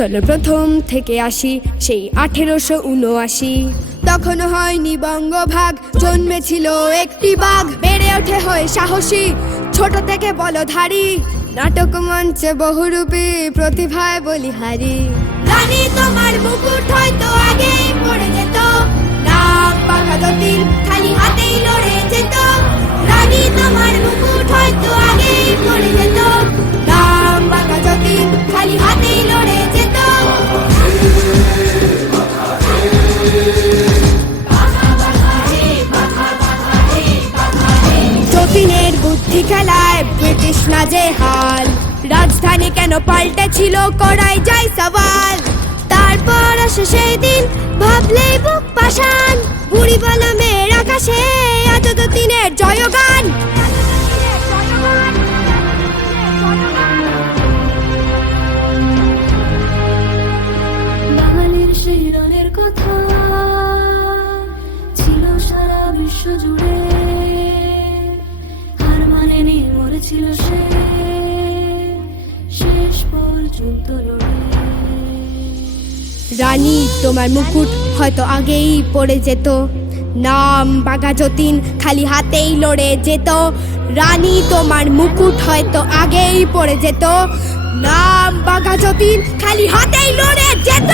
চলো প্রথম থেকে আসি সেই 1879। তখনও হয়নি বঙ্গভাগ, জন্মেছিল একটি বাঘ, বেড়ে ওঠে হয়ে সাহসী, ছোট থেকে বলধারী, নাটক মঞ্চে বহুরূপী, প্রতিভায় বলিহারি। রানী তোমার মুকুট হয়তো আগেই পড়ে যেত, নাম বাঘা যতীন খালি হাতেই লড়ে যেত। রানী তোমার মুকুট হয়তো আগেই পড়ে যেত, নাম বাঘা যতীন খালি হাতেই লড়ে যেত। যতীনের বুদ্ধি খেলায় ব্রিটিশ না যে হাল, রাজধানী কেন পাল্টেছিল করাই যায় সওয়াল। তারপর আসে সেই দিন, ভাবলেই বুক পাষাণ, বুড়ি বলা মেয়ের আকাশে আজ যতীনের জয়গান। বাঙালির সেই রণের কথা ছিল সারা বিশ্ব জুড়ে, হার মানেনি, মরেছিল সে শেষ পর্যন্ত লড়ে। রানী তোমার মুকুট হয়তো আগেই পড়ে যেত, নাম বাঘা যতীন খালি হাতেই লড়ে যেত। রানী তোমার মুকুট হয়তো আগেই পড়ে যেত, নাম বাঘা যতীন খালি হাতেই লড়ে যেত।